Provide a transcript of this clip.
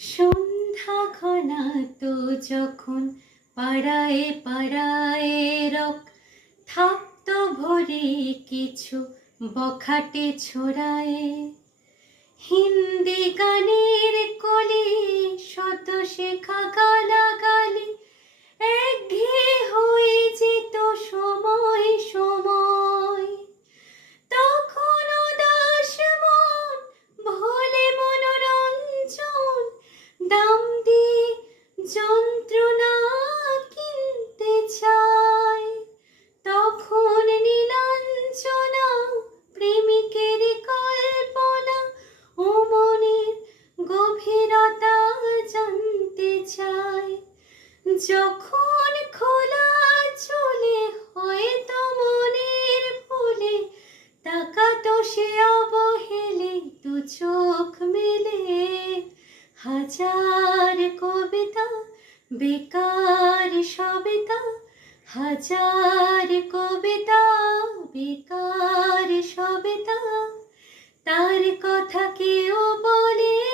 সন্ধ্যা ঘনাত যখন পাড়ায় পাড়ায় রক থাকত ভরে কিছু বখাটে ছড়ায়। হিন্দি গানের কলি শত শেখা গালাগালি একঘেয়ে হয়ে যেত সময় সময়। তখন উদাস মন ভোলে মনোরঞ্জন দাম দিয়ে যন্ত্রণা কিনতে চায়। তখন নীলাঞ্জনা প্রেমিকের কল্পনা ও মনের গভীরতা জানতে চায়। যখন খোলা চলে হয়তো মনের ভুলে তাকাতো সে অবহেলে দু চোখ মেলে। হাজার কবিতা বেকার সবিতা, হাজার কবিতা বেকার সবিতা, তার কথা কেউ বলে